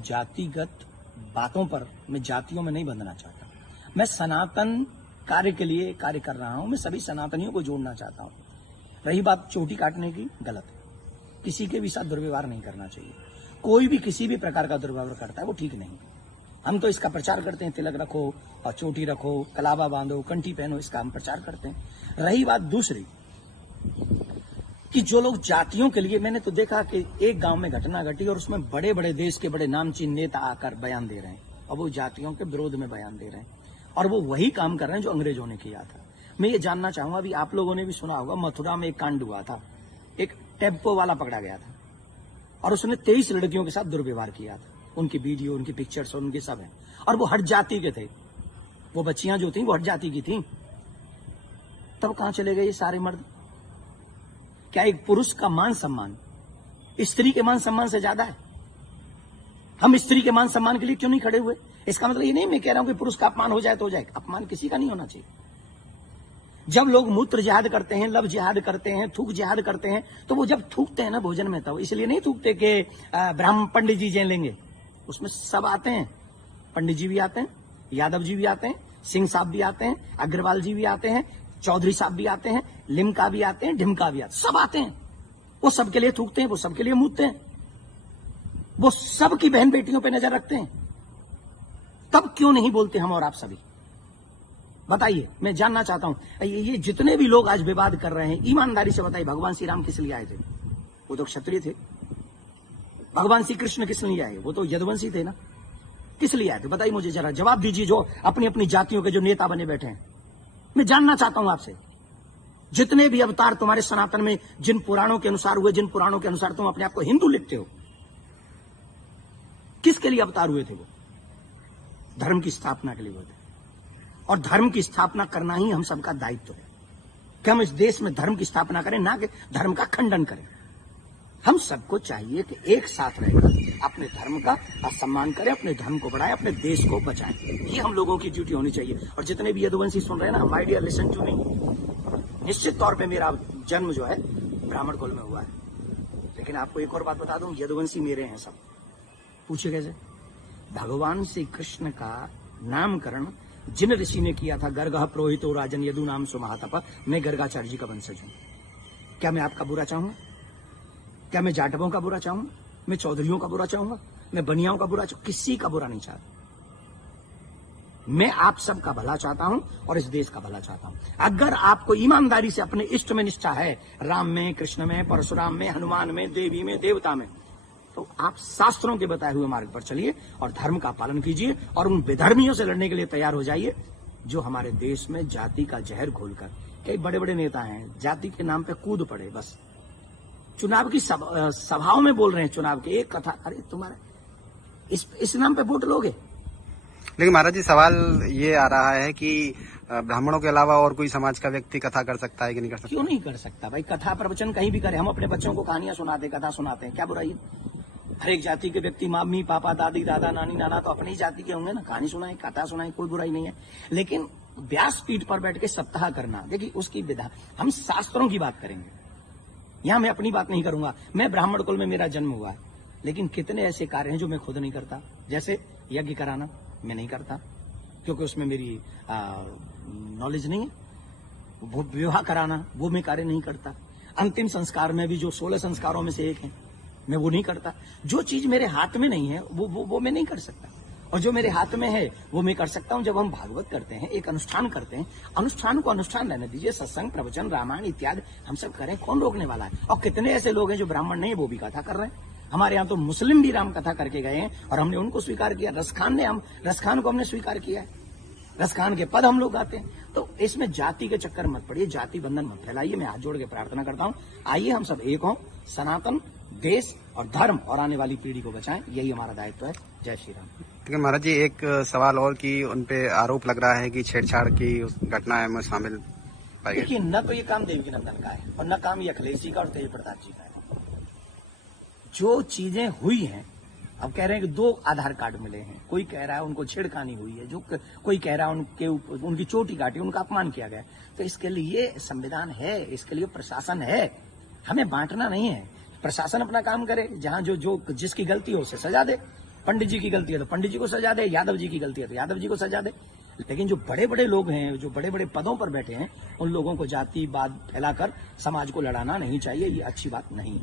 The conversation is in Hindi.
जातिगत बातों पर मैं जातियों में नहीं बंधना चाहता। मैं सनातन कार्य के लिए कार्य कर रहा हूं। मैं सभी सनातनियों को जोड़ना चाहता हूं। रही बात चोटी काटने की, गलत है। किसी के भी साथ दुर्व्यवहार नहीं करना चाहिए। कोई भी किसी भी प्रकार का दुर्व्यवहार करता है वो ठीक नहीं। हम तो इसका प्रचार करते हैं, तिलक रखो और चोटी रखो, कलावा बांधो, कंठी पहनो, इसका हम प्रचार करते हैं। रही बात दूसरी कि जो लोग जातियों के लिए, मैंने तो देखा कि एक गांव में घटना घटी और उसमें बड़े बड़े देश के बड़े नामचीन नेता आकर बयान दे रहे हैं और वो जातियों के विरोध में बयान दे रहे हैं और वो वही काम कर रहे हैं जो अंग्रेजों ने किया था। मैं ये जानना चाहूंगा, अभी आप लोगों ने भी सुना होगा, मथुरा में एक कांड हुआ था। एक टेम्पो वाला पकड़ा गया था और उसने 23 लड़कियों के साथ दुर्व्यवहार किया था। उनकी वीडियो, उनकी पिक्चर्स और उनके सब है और वो हट जाति के थे। वो बच्चियां जो थी वो हट जाति की थी। तब कहां चले गए ये सारे मर्द? क्या एक पुरुष का मान सम्मान स्त्री के मान सम्मान से ज्यादा है? हम स्त्री के मान सम्मान के लिए क्यों नहीं खड़े हुए? इसका मतलब ये नहीं मैं कह रहा हूं कि पुरुष का अपमान हो जाए तो हो जाए। अपमान किसी का नहीं होना चाहिए। जब लोग मूत्र जिहाद करते हैं, लब जिहाद करते हैं, थूक जिहाद करते हैं, तो वो जब थूकते हैं ना भोजन में, तब इसलिए नहीं थूकते कि ब्राह्मण पंडित जी जे लेंगे। उसमें सब आते हैं, पंडित जी भी आते हैं, यादव जी भी आते हैं, सिंह साहब भी आते हैं, अग्रवाल जी भी आते हैं, चौधरी साहब भी आते हैं, लिमका भी आते हैं, ढिमका भी आते हैं, सब आते हैं। वो सबके लिए थूकते हैं, वो सबके लिए मूतते हैं, वो सबकी बहन बेटियों पे नजर रखते हैं। तब क्यों नहीं बोलते हम और आप सभी? बताइए, मैं जानना चाहता हूं। ये जितने भी लोग आज विवाद कर रहे हैं, ईमानदारी से बताइए, भगवान श्री राम किस लिए आए थे? वो तो क्षत्रिय थे। भगवान श्री कृष्ण किस लिए आए? वो तो यदुवंशी थे ना। किस लिए आए थे? बताइए मुझे, जरा जवाब दीजिए, जो अपनी अपनी जातियों के जो नेता बने बैठे हैं। मैं जानना चाहता हूं आपसे, जितने भी अवतार तुम्हारे सनातन में जिन पुराणों के अनुसार हुए, जिन पुराणों के अनुसार तुम अपने आप को हिंदू लिखते हो, किसके लिए अवतार हुए थे? वो धर्म की स्थापना के लिए हुए थे और धर्म की स्थापना करना ही हम सबका दायित्व है कि हम इस देश में धर्म की स्थापना करें, ना कि धर्म का खंडन करें। हम सबको चाहिए कि एक साथ रहकर अपने धर्म का सम्मान करें, अपने धर्म को बढ़ाएं, अपने देश को बचाएं। ये हम लोगों की ड्यूटी होनी चाहिए। और जितने भी यदुवंशी सुन रहे हैं ना, my dear listen to me, निश्चित तौर पे मेरा जन्म जो है ब्राह्मण कुल में हुआ है, लेकिन आपको एक और बात बता दूं, यदुवंशी मेरे हैं सब। पूछिए कैसे? भगवान श्री कृष्ण का नामकरण जिन ऋषि ने किया था, गर्गः पुरोहितो राजन यदु नाम सुमहातप, मैं गर्गाचार्य जी का वंशज हूं। क्या मैं आपका बुरा चाहूंगा? क्या मैं जाटवों का बुरा चाहूंगा? मैं चौधरियों का बुरा चाहूंगा? मैं बनियाओं का बुरा चाहूंगा? किसी का बुरा नहीं चाहता। मैं आप सबका भला चाहता हूं और इस देश का भला चाहता हूं। अगर आपको ईमानदारी से अपने इष्ट में निष्ठा है, राम में, कृष्ण में, परशुराम में, हनुमान में, देवी में, देवता में, तो आप शास्त्रों के बताए हुए मार्ग पर चलिए और धर्म का पालन कीजिए और उन विधर्मियों से लड़ने के लिए तैयार हो जाइए जो हमारे देश में जाति का जहर घोलकर, कई बड़े बड़े नेता हैं, जाति के नाम पे कूद पड़े, बस चुनाव की सभाओं में बोल रहे हैं, चुनाव की एक कथा, अरे तुम्हारे इस नाम पे वोट लोगे? लेकिन महाराज जी, सवाल ये आ रहा है कि ब्राह्मणों के अलावा और कोई समाज का व्यक्ति कथा कर सकता है कि नहीं कर सकता? क्यों नहीं कर सकता भाई? कथा प्रवचन कहीं भी करे। हम अपने बच्चों को कहानियां सुनाते, कथा सुनाते हैं, क्या बुराई? हर एक जाति के व्यक्ति, मम्मी पापा, दादी दादा, नानी नाना तो अपनी जाति के होंगे ना, कहानी सुनाए, कथा सुनाए, कोई बुराई नहीं है। लेकिन व्यासपीठ पर बैठ के सप्ताह करना, देखिए उसकी विधा, हम शास्त्रों की बात करेंगे। यहां मैं अपनी बात नहीं करूंगा। मैं ब्राह्मण कुल में मेरा जन्म हुआ है, लेकिन कितने ऐसे कार्य हैं जो मैं खुद नहीं करता। जैसे यज्ञ कराना मैं नहीं करता, क्योंकि उसमें मेरी नॉलेज नहीं है। वो विवाह कराना, वो मैं कार्य नहीं करता। अंतिम संस्कार में भी, जो 16 संस्कारों में से एक है, मैं वो नहीं करता। जो चीज मेरे हाथ में नहीं है वो मैं नहीं कर सकता, और जो मेरे हाथ में है वो मैं कर सकता हूं। जब हम भागवत करते हैं, एक अनुष्ठान करते हैं, अनुष्ठान को अनुष्ठान रहने दीजिए। सत्संग, प्रवचन, रामायण इत्यादि हम सब करें, कौन रोकने वाला है? और कितने ऐसे लोग हैं जो ब्राह्मण नहीं है, वो भी कथा कर रहे हैं। हमारे यहाँ तो मुस्लिम भी राम कथा करके गए हैं और हमने उनको स्वीकार किया। रसखान को हमने स्वीकार किया है, रसखान के पद हम लोग गाते हैं। तो इसमें जाति के चक्कर मत पड़िए, जाति बंधन मत फैलाइए। मैं हाथ जोड़ के प्रार्थना करता हूँ, आइए हम सब एक हों, सनातन देश और धर्म और आने वाली पीढ़ी को बचाएं, यही हमारा दायित्व है। जय श्री राम। लेकिन महाराज जी, एक सवाल और कि उनपे आरोप लग रहा है कि छेड़छाड़ की उस घटना में शामिल पाई गई। देखिए, न तो ये काम देवकी नंदन का है और न काम ये अखिलेश जी का और तेज प्रताप जी का है। जो चीजें हुई हैं, अब कह रहे हैं कि 2 आधार कार्ड मिले हैं। कोई कह रहा है उनको छेड़खानी हुई है, जो कोई कह रहा है उनकी चोटी काटी, उनका अपमान किया गया। तो इसके लिए संविधान है, इसके लिए प्रशासन है। हमें बांटना नहीं है। प्रशासन अपना काम करे, जहां जो जिसकी गलती हो उसे सजा दे, पंडित जी की गलती है तो पंडित जी को सजा दे, यादव जी की गलती है तो यादव जी को सजा दे। लेकिन जो बड़े बड़े लोग हैं, जो बड़े बड़े पदों पर बैठे हैं, उन लोगों को जातिवाद फैलाकर समाज को लड़ाना नहीं चाहिए। ये अच्छी बात नहीं है।